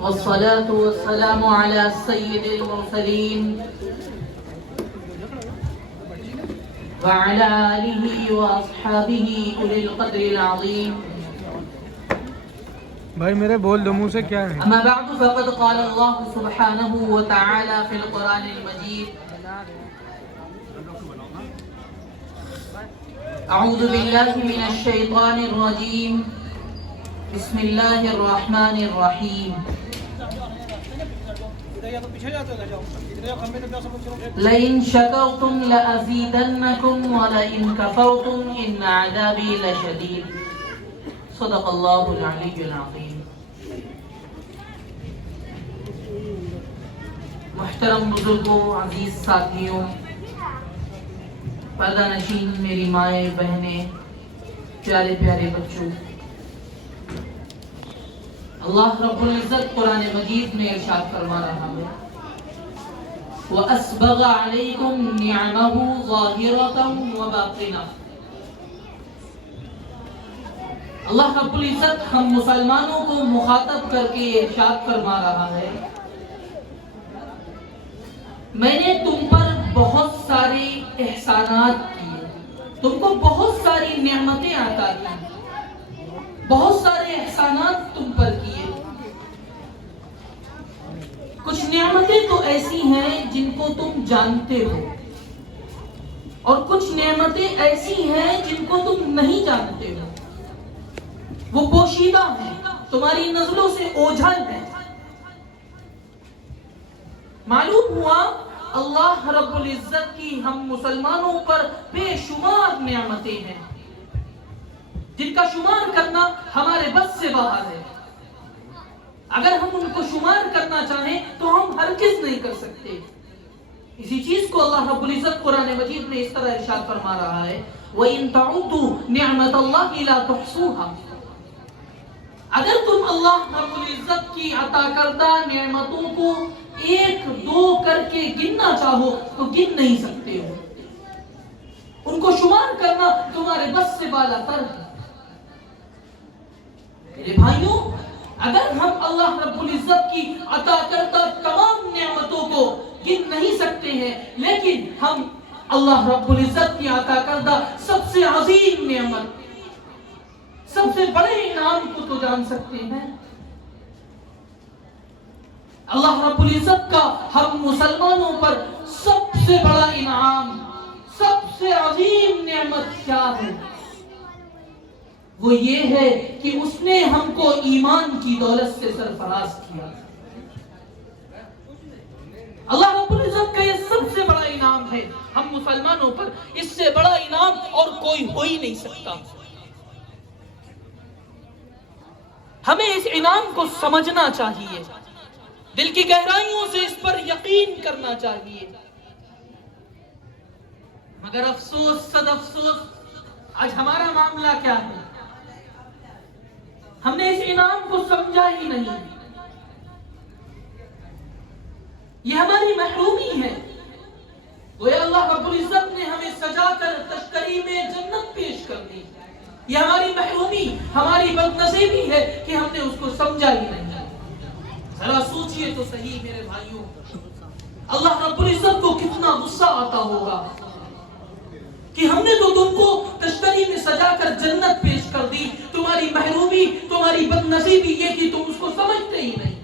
والصلاة والسلام على سيد المرسلين وعلى آله وأصحابه أولي القدر العظيم. بھائی میرے بول دو منہ سے کیا ہے. أما بعد فقد قال الله سبحانه وتعالى في القرآن المجيد: أعوذ بالله من الشيطان الرجيم. بسم الله الرحمن الرحيم. لئن شكرتم لأزيدنكم ولئن كفرتم إن عذابي لشديد. صدق الله العلي العظيم. محترم بزرگوں، عزیز ساتھیوں، پردہ نشین میری مائیں بہنیں، پیارے پیارے بچوں، اللہ رب العزت قرآن مجید میں ارشاد فرما رہا ہے: وَأَسْبَغَ عَلَيْكُمْ نِعْمَهُ ظَاهِرَةً وَبَاطِنَةً. اللہ رب العزت ہم مسلمانوں کو مخاطب کر کے ارشاد فرما رہا ہے: میں نے تم پر بہت سارے احسانات کیے، تم کو بہت ساری نعمتیں عطا کی، بہت سارے احسانات تم پر کیے. کچھ نعمتیں تو ایسی ہیں جن کو تم جانتے ہو، اور کچھ نعمتیں ایسی ہیں جن کو تم نہیں جانتے ہو. وہ پوشیدہ ہیں، تمہاری نظروں سے اوجھل ہیں. معلوم ہوا اللہ رب العزت کی ہم مسلمانوں پر بے شمار نعمتیں ہیں جن کا شمار کرنا ہمارے بس سے باہر ہے. اگر ہم ان کو شمار کرنا چاہیں تو ہم ہرگز نہیں کر سکتے. اسی چیز کو اللہ رب العزت قرآن مجید میں اس طرح ارشاد فرما رہا ہے: وَإِن تَعُدُّوا نِعْمَةَ اللَّهِ لَا تُحْصُوهَا. اگر تم اللہ رب العزت کی عطا کردہ نعمتوں کو ایک دو کر کے گننا چاہو تو گن نہیں سکتے ہو. ان کو شمار کرنا تمہارے بس سے بالا تر ہے. میرے بھائیوں، اگر ہم اللہ رب العزت کی عطا کردہ تمام نعمتوں کو گن نہیں سکتے ہیں، لیکن ہم اللہ رب العزت کی عطا کردہ سب سے عظیم نعمت، سب سے بڑے انعام کو تو جان سکتے ہیں. اللہ رب العزت کا ہم مسلمانوں پر سب سے بڑا انعام، سب سے عظیم نعمت کیا ہے؟ وہ یہ ہے کہ اس نے ہم کو ایمان کی دولت سے سرفراز کیا. اللہ رب العزت کا یہ سب سے بڑا انعام ہے ہم مسلمانوں پر. اس سے بڑا انعام اور کوئی ہو ہی نہیں سکتا. ہمیں اس انعام کو سمجھنا چاہیے، دل کی گہرائیوں سے اس پر یقین کرنا چاہیے. مگر افسوس صد افسوس، آج ہمارا معاملہ کیا ہے؟ ہم نے اس انعام کو سمجھا ہی نہیں. یہ ہماری محرومی ہے. گویا اللہ رب العزت نے ہمیں سجا کر تشکری میں جنت پیش کر دی. یہ ہماری محرومی، ہماری بدنصیبی ہے کہ ہم نے اس کو سمجھا ہی نہیں. ذرا سوچئے تو صحیح میرے بھائیوں، اللہ رب العزت کو کتنا غصہ آتا ہوگا کہ ہم نے تو تم کو تشتری میں سجا کر جنت پیش کر دی. تمہاری محرومی، تمہاری بدنصیبی یہ کہ تم اس کو سمجھتے ہی نہیں.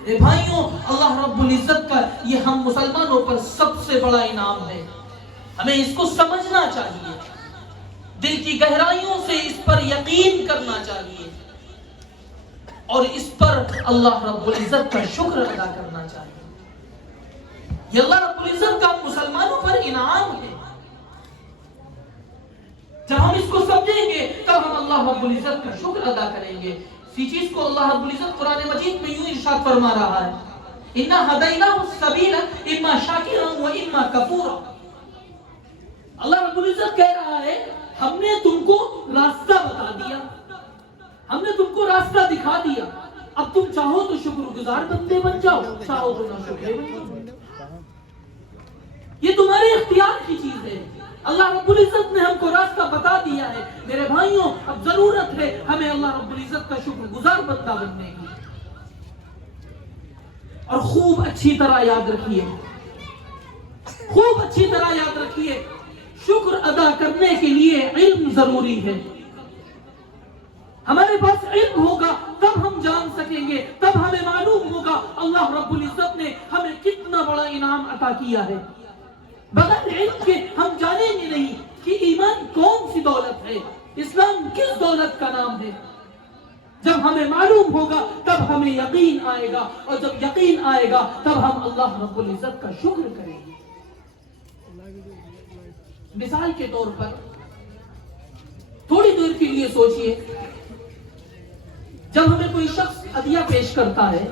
میرے بھائیوں، اللہ رب العزت کا یہ ہم مسلمانوں پر سب سے بڑا انعام ہے. ہمیں اس کو سمجھنا چاہیے، دل کی گہرائیوں سے اس پر یقین کرنا چاہیے، اور اس پر اللہ رب العزت کا شکر ادا کرنا چاہیے. یہ اللہ رب العزت کا مسلمانوں پر انعام ہے. جب ہم اس کو سمجھیں گے تب ہم اللہ رب العزت کا شکر ادا کریں گے. اسی چیز کو اللہ رب العزت قرآن مجید میں یوں ارشاد فرما رہا ہے: اِنَّا هَدَيْنَاهُ السَّبِيلَ إِمَّا شَاكِرًا وَإِمَّا كَفُورًا. اللہ رب العزت کہہ رہا ہے ہم نے تم کو راستہ بتا دیا، ہم نے تم کو راستہ دکھا دیا. اب تم چاہو تو شکر گزار بندے بن جاؤ، چاہو تو ناشکرے بن جاؤ. یہ تمہارے اختیار کی چیز ہے. اللہ رب العزت نے ہم کو راستہ بتا دیا ہے. میرے بھائیوں اب ضرورت ہے ہمیں اللہ رب العزت کا شکر گزار بندہ بننے کی. اور خوب اچھی طرح یاد رکھیے, خوب اچھی طرح یاد رکھیے, شکر ادا کرنے کے لیے علم ضروری ہے. ہمارے پاس علم ہوگا تب ہم جان سکیں گے, تب ہمیں معلوم ہوگا اللہ رب العزت نے ہمیں کتنا بڑا انعام عطا کیا ہے. بغیر علم کے ہم جانیں گے نہیں کہ ایمان کون سی دولت ہے, اسلام کس دولت کا نام ہے. جب ہمیں معلوم ہوگا تب ہمیں یقین آئے گا, اور جب یقین آئے گا تب ہم اللہ رب العزت کا شکر کریں گے. مثال کے طور پر تھوڑی دیر کے لیے سوچئے, جب ہمیں کوئی شخص ہدیہ پیش کرتا ہے,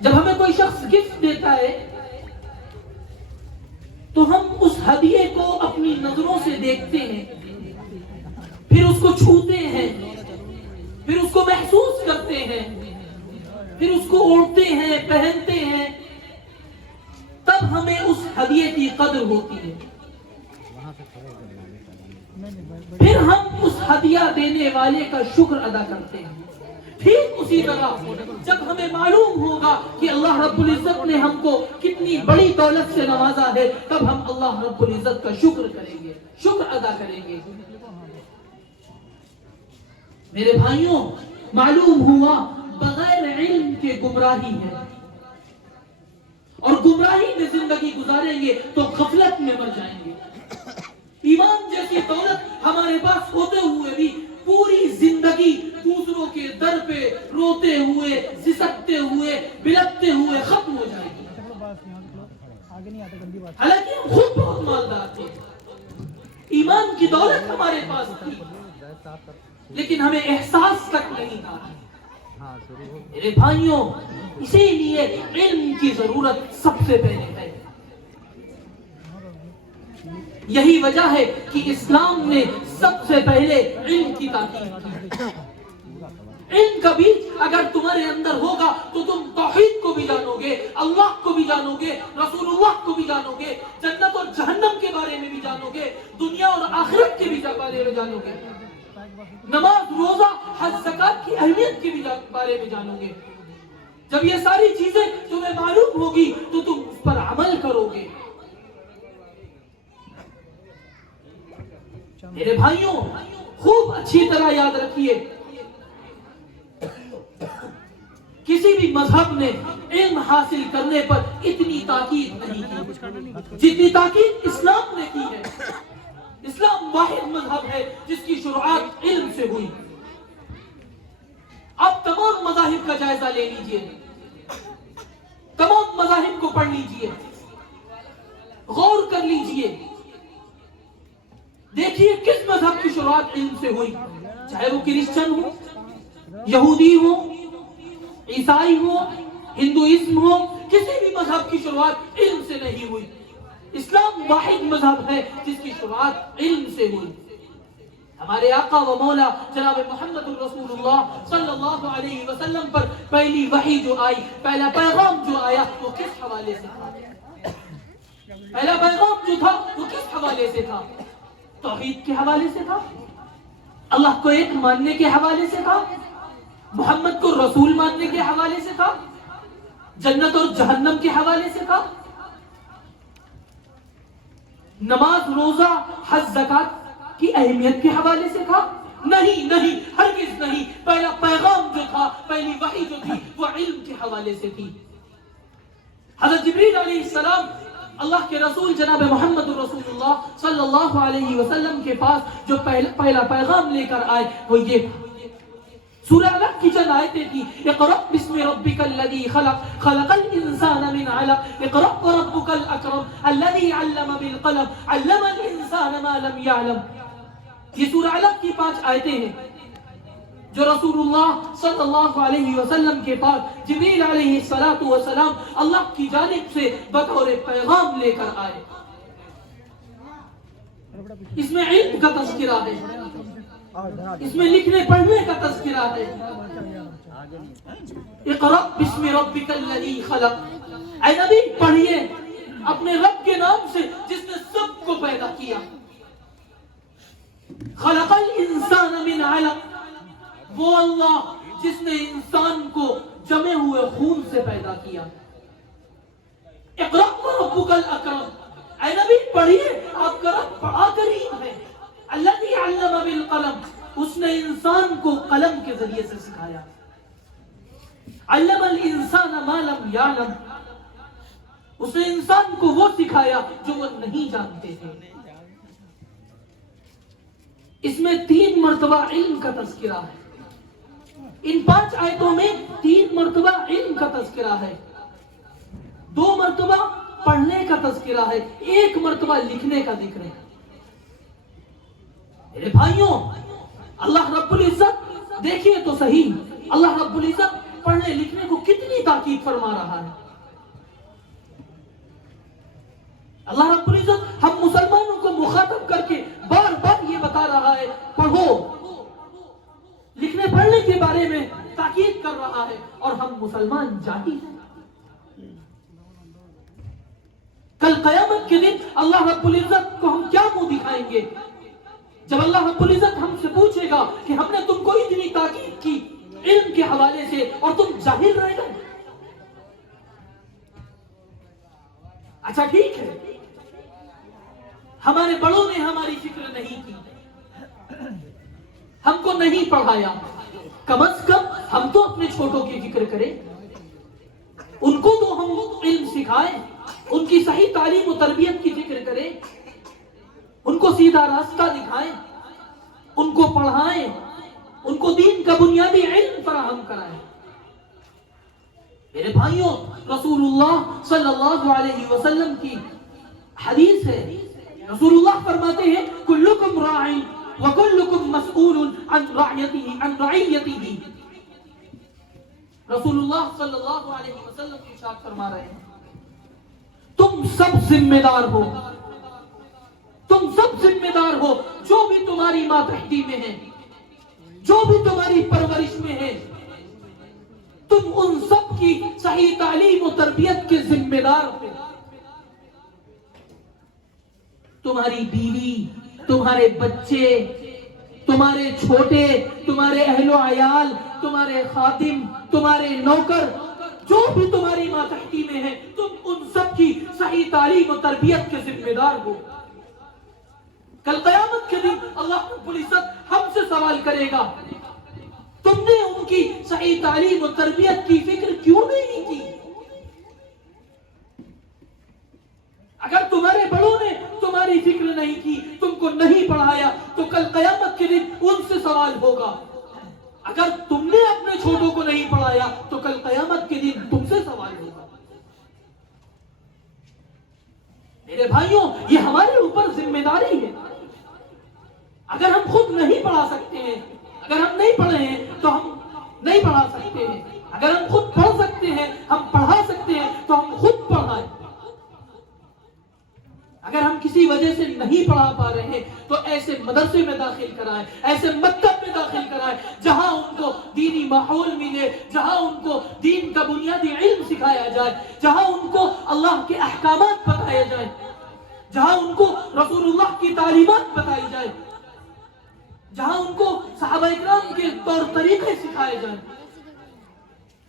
جب ہمیں کوئی شخص گفٹ دیتا ہے, تو ہم اس ہدیے کو اپنی نظروں سے دیکھتے ہیں, پھر اس کو چھوتے ہیں, پھر اس کو محسوس کرتے ہیں, پھر اس کو اوڑھتے ہیں, پہنتے ہیں, تب ہمیں اس ہدیے کی قدر ہوتی ہے. پھر ہم اس ہدیہ دینے والے کا شکر ادا کرتے ہیں. ٹھیک اسی طرح جب ہمیں معلوم ہوگا کہ اللہ رب العزت نے ہم کو کتنی بڑی دولت سے نوازا ہے, تب ہم اللہ رب العزت کا شکر کریں گے, شکر ادا کریں گے. میرے بھائیوں معلوم ہوا بغیر علم کے گمراہی ہے, اور گمراہی میں زندگی گزاریں گے تو غفلت میں مر جائیں گے. ایمان جیسی دولت ہمارے پاس ہوتے ہوئے بھی پوری زندگی دوسروں کے در پہ روتے ہوئے, سسکتے ہوئے, بلکتے ہوئے ختم ہو جائے گی. حالانکہ ہم خود بہت مالدار تھے, ایمان کی دولت ہمارے پاس تھی, لیکن ہمیں احساس تک نہیں تھا. میرے بھائیوں اسی لیے علم کی ضرورت سب سے پہلے ہے. یہی وجہ ہے کہ اسلام نے سب سے پہلے علم کی تاکید کی. علم کا بیج اگر تمہارے اندر ہوگا تو تم توحید کو بھی جانو گے, اللہ کو بھی جانو گے, رسول اللہ کو بھی جانو گے, جنت اور جہنم کے بارے میں بھی جانو گے, دنیا اور آخرت کے بھی بارے میں جانو گے, نماز, روزہ, حج, زکات کی اہمیت کے بھی بارے میں جانو گے. جب یہ ساری چیزیں تمہیں معلوم ہوگی تو تم اس پر عمل کرو گے. میرے بھائیوں خوب اچھی طرح یاد رکھیے, کسی بھی مذہب نے علم حاصل کرنے پر اتنی تاکید نہیں کی جتنی تاکید اسلام نے کی ہے. اسلام واحد مذہب ہے جس کی شروعات علم سے ہوئی. آپ تمام مذاہب کا جائزہ لے لیجئے, تمام مذاہب کو پڑھ لیجئے, غور کر لیجئے, دیکھیے کس مذہب کی شروعات علم سے ہوئی. چاہے وہ کرسچن ہو, یہودی ہو, عیسائی ہو, ہندوازم ہو, کسی بھی مذہب کی شروعات علم سے نہیں ہوئی. اسلام واحد مذہب ہے جس کی شروعات علم سے ہوئی. ہمارے آقا و مولا جناب محمد الرسول اللہ صلی اللہ علیہ وسلم پر پہلی وحی جو آئی, پہلا پیغام جو آیا وہ کس حوالے سے تھا؟ پہلا پیغام جو تھا وہ کس حوالے سے تھا؟ توحید کے حوالے سے تھا, اللہ کو ایک ماننے کے حوالے سے تھا, محمد کو رسول ماننے کے حوالے سے تھا, جنت اور جہنم کے حوالے سے تھا, نماز, روزہ, حج, زکات کی اہمیت کے حوالے سے تھا؟ نہیں, ہرگز نہیں. پہلا پیغام جو تھا, پہلی وحی جو تھی وہ علم کے حوالے سے تھی. حضرت جبریل علیہ السلام اللہ کے رسول جناب محمد الرسول اللہ صلی اللہ علیہ وسلم کے پاس جو پہلا پیغام لے کر آئے وہ یہ سورہ علق کی چند آیتیں تھی. اقرأ بسم ربک الذی خلق خلق الانسان من علق اقرأ وربک الاکرم الذی علم بالقلم علم الانسان ما لم يعلم. یہ سورہ علق کی 5 آیتیں ہیں جو رسول اللہ صلی اللہ علیہ وسلم کے پاس جبریل علیہ السلام اللہ کی جانب سے بطور پیغام لے کر آئے. اس میں علم کا تذکرہ ہے, اس میں لکھنے پڑھنے کا تذکرہ ہے. اقرأ بسم ربک الذی خلق, اے نبی پڑھیے اپنے رب کے نام سے جس نے سب کو پیدا کیا. خلق الانسان من علق، وہ اللہ جس نے انسان کو جمے ہوئے خون سے پیدا کیا. اقرأ وربک الاکرم، اے نبی پڑھیے، آپ کا رب بڑا کریم ہے. الذی علم بالقلم، اس نے انسان کو قلم کے ذریعے سے سکھایا. علم الانسان ما لم یعلم، اس نے انسان کو وہ سکھایا جو وہ نہیں جانتے تھے. اس میں 3 مرتبہ علم کا تذکرہ ہے. ان 5 آیتوں میں 3 مرتبہ علم کا تذکرہ ہے، 2 مرتبہ پڑھنے کا تذکرہ ہے، 1 مرتبہ لکھنے کا ذکر ہے. میرے بھائیوں، اللہ رب العزت دیکھیے تو صحیح، اللہ رب العزت پڑھنے لکھنے کو کتنی تاکید فرما رہا ہے. اللہ رب العزت ہم مسلمانوں کو مخاطب کر کے بار بار یہ بتا رہا ہے، پڑھو. لکھنے پڑھنے کے بارے میں تاکید کر رہا ہے، اور ہم مسلمان جاہل ہیں. کل قیامت کے دن اللہ رب العزت کو ہم کیا منہ دکھائیں گے جب اللہ رب العزت ہم سے پوچھے گا کہ ہم نے تم کو اتنی تاکید کی علم کے حوالے سے اور تم جاہل رہ گئے. اچھا ٹھیک ہے، ہمارے بڑوں نے ہماری فکر نہیں کی، ہم کو نہیں پڑھایا، کم از کم ہم تو اپنے چھوٹوں کی فکر کریں، ان کو تو ہم علم سکھائیں، ان کی صحیح تعلیم و تربیت کی فکر کریں، ان کو سیدھا راستہ دکھائیں، ان کو پڑھائیں، ان کو دین کا بنیادی علم فراہم کرائیں. میرے بھائیوں، رسول اللہ صلی اللہ علیہ وسلم کی حدیث ہے، رسول اللہ فرماتے ہیں کلکم راع وکلکم مسئول عن رعیتہ. رسول اللہ صلی اللہ علیہ وسلم ارشاد فرما رہے ہیں تم سب ذمہ دار ہو، تم سب ذمہ دار ہو. جو بھی تمہاری ماتحتی میں ہے، جو بھی تمہاری پرورش میں ہے، تم ان سب کی صحیح تعلیم و تربیت کے ذمہ دار ہو. تمہاری بیوی، تمہارے بچے، تمہارے چھوٹے، تمہارے اہل و عیال، تمہارے خادم، تمہارے نوکر، جو بھی تمہاری ماتحتی میں ہے، تم ان سب کی صحیح تعلیم و تربیت کے ذمہ دار ہو. کل قیامت کے دن اللہ رب العزت ہم سے سوال کرے گا تم نے ان کی صحیح تعلیم و تربیت کی فکر کیوں نہیں کی؟ اگر تمہارے بڑوں نے تمہاری فکر نہیں کی، تم کو نہیں پڑھایا، تو کل قیامت کے دن ان سے سوال ہوگا. اگر تم نے اپنے چھوٹوں کو نہیں پڑھایا تو کل قیامت کے دن تم سے سوال ہوگا. میرے بھائیوں، یہ ہمارے اوپر ذمہ داری ہے. اگر ہم خود نہیں پڑھا سکتے ہیں، اگر ہم نہیں پڑھے ہیں تو ہم نہیں پڑھا سکتے ہیں. اگر ہم خود پڑھ سکتے ہیں، ہم پڑھا سکتے ہیں تو ہم خود پڑھائیں. اگر ہم کسی وجہ سے نہیں پڑھا پا رہے ہیں تو ایسے مدرسے میں داخل کرائیں، ایسے مکتب میں داخل کرائیں جہاں ان کو دینی ماحول ملے، جہاں ان کو دین کا بنیادی علم سکھایا جائے، جہاں ان کو اللہ کے احکامات بتائے جائیں، جہاں ان کو رسول اللہ کی تعلیمات بتائی جائے، جہاں ان کو صحابہ اکرام کے طور طریقے سکھائے جائیں،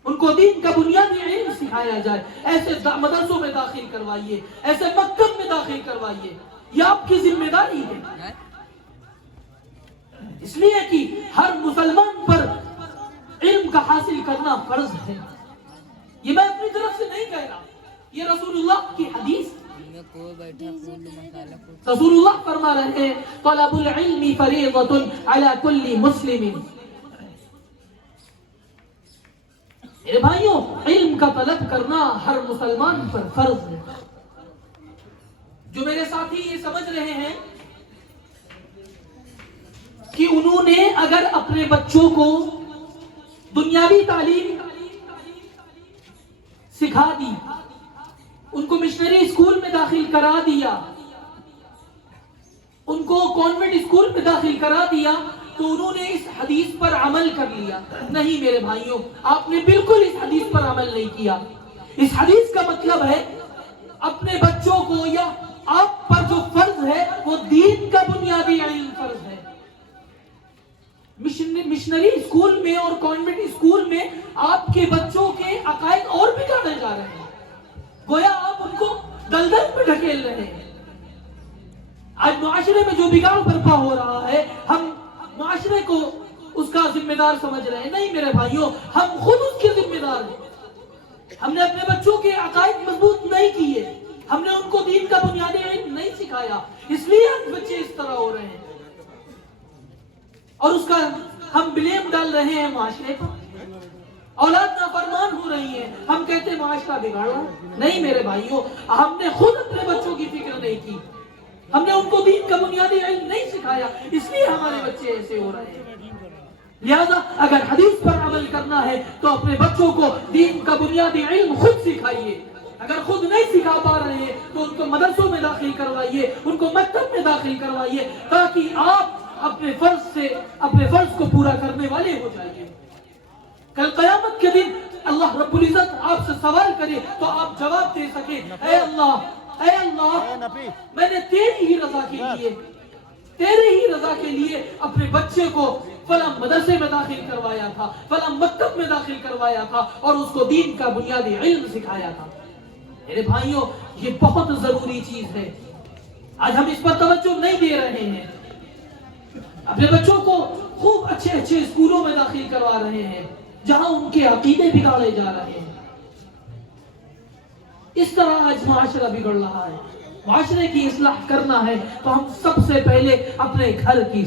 ان کو دین کا بنیادی علم سکھایا جائے. ایسے مدرسوں میں داخل کروائیے، ایسے مکتب میں داخل کروائیے. یہ آپ کی ذمہ داری ہے، اس لیے کہ ہر مسلمان پر علم کا حاصل کرنا فرض ہے. یہ میں اپنی طرف سے نہیں کہہ رہا، یہ رسول اللہ کی حدیث. رسول اللہ فرما رہے ہیں طلب العلم فریضۃ علی کل مسلم. میرے بھائیوں، علم کا طلب کرنا ہر مسلمان پر فرض ہے. جو میرے ساتھی یہ سمجھ رہے ہیں کہ انہوں نے اگر اپنے بچوں کو دنیاوی تعلیم سکھا دی، ان کو مشنری اسکول میں داخل کرا دیا، ان کو کانوینٹ اسکول میں داخل کرا دیا، تو انہوں نے اس حدیث پر عمل کر لیا. نہیں میرے بھائیوں، آپ نے بالکل اس حدیث پر عمل نہیں کیا. اس حدیث کا مطلب ہے اپنے بچوں کو یا آپ پر جو فرض ہے وہ دین کا بنیادی علم فرض ہے. مشنری اسکول میں اور کانوینٹ اسکول میں آپ کے بچوں کے عقائد اور بگاڑے جا رہے ہیں. گویا آپ ان کو دلدل پہ ڈھکیل رہے ہیں. آج معاشرے میں جو بگاڑ برپا ہو رہا ہے ہم معاشرے کو اس کا ذمہ دار سمجھ رہے ہیں. نہیں میرے بھائیوں، ہم خود اس کے ذمہ دار ہیں. ہم نے اپنے بچوں کے عقائد مضبوط نہیں کیے، ہم نے ان کو دین کا بنیادی علم نہیں سکھایا، اس لیے آج بچے اس طرح ہو رہے ہیں. اور اس کا ہم بلیم ڈال رہے ہیں معاشرے پر. اولاد نافرمان ہو رہی ہے، ہم کہتے ہیں معاشرہ بگاڑ رہا ہے. نہیں میرے بھائیوں، ہم نے خود اپنے بچوں کی فکر نہیں کی، ہم نے ان کو دین کا بنیادی علم نہیں سکھایا، اس لیے ہمارے بچے ایسے ہو رہے ہیں. لہذا اگر حدیث پر عمل کرنا ہے تو اپنے بچوں کو دین کا بنیادی علم خود سکھائیے. اگر خود نہیں سکھا پا رہے ہیں تو ان کو مدرسوں میں داخل کروائیے، ان کو مکتب میں داخل کروائیے، تاکہ آپ اپنے فرض کو پورا کرنے والے ہو جائیے. کل قیامت کے دن اللہ رب العزت آپ سے سوال کرے تو آپ جواب دے سکیں، اے اللہ میں نے تیری ہی رضا کے لیے اپنے بچے کو فلاں مدرسے میں داخل کروایا تھا، فلاں مکتب میں داخل کروایا تھا اور اس کو دین کا بنیادی علم سکھایا تھا. میرے بھائیوں، یہ بہت ضروری چیز ہے. آج ہم اس پر توجہ نہیں دے رہے ہیں. اپنے بچوں کو خوب اچھے اسکولوں میں داخل کروا رہے ہیں جہاں ان کے عقیدے بگاڑے جا رہے ہیں. اس طرح آج معاشرہ بگڑ رہا ہے. معاشرے کی اصلاح کرنا ہے تو ہم سب سے پہلے اپنے گھر کی